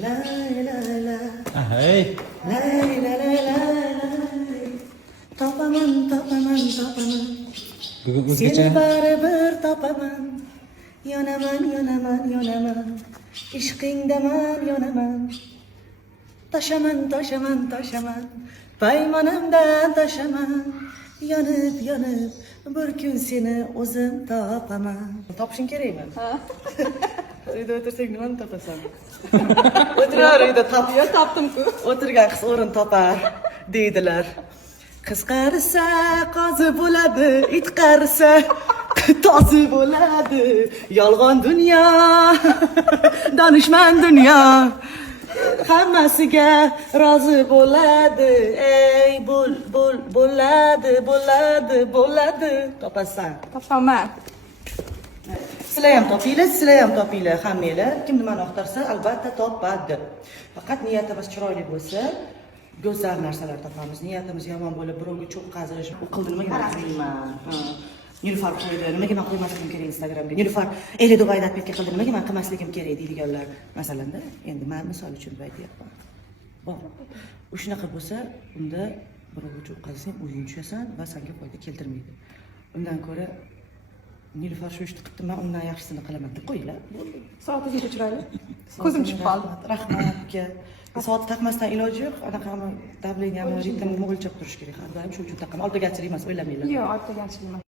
La la la. Hey. La la la la la. Topaman, topaman, topaman. Bugun Seni o'zgacha. baribir topaman. Yonaman, yonaman, yonaman. Ishqingdaman, yonaman. Tashaman, tashaman, tashaman. Paymonimdan tashaman. Yonib, yonib. Bir kun seni o'zim topaman. Topishing kerakmi? Ha. Uyda o'tirsang nimani topasan? O'tirar uyda topiyor, topdim-ku. O'tirgan qiz o'rin topar, deydilar. Qiz qarisa qozi bo'ladi, it qarisa tozi bo'ladi. Yolg'on dunyo, donishmand dunyo. Hammasiga rozi bo'ladi. Ey bo'ladi. Topasan. Topaman. Sizlar ham topinglar, hammanglar. Kim nimani yoqtirsa, albatta topadi. Faqat niyatimiz chiroyli bo'lsa, go'zal narsalar topamiz. Niyatimiz yomon bo'lib, birovga cho'q qazish, u qildi nimaga men qilmayman. Nilufar qo'ydi, nimaga men qo'ymasligim kerak Instagramga. Nilufar Eli Dubayda atletga qildi, nimaga men qilmasligim kerak deydiganlar, masalanda. Endi men misol uchun aytyapman. Bor. U shunaqa bo'lsa, unda birovga cho'q qazisang, o'zing tushasan va senga foyda keltirmaydi. Undan ko'ra Nilufar shu ishni qildi, men undan yaxshisini qilaman deb qo'yinglar. Soatingiz chiroyli. Ko'zim tushib qoldi. Rahmat aka. Soat taqmasdan iloji yo'q. Anaqami davleniyamni ritmini o'lchab turish kerak. Har doim shu uchun taqaman. Oldigachilik emas, o'ylamanglar. Yo'q, ortgaganchilik emas.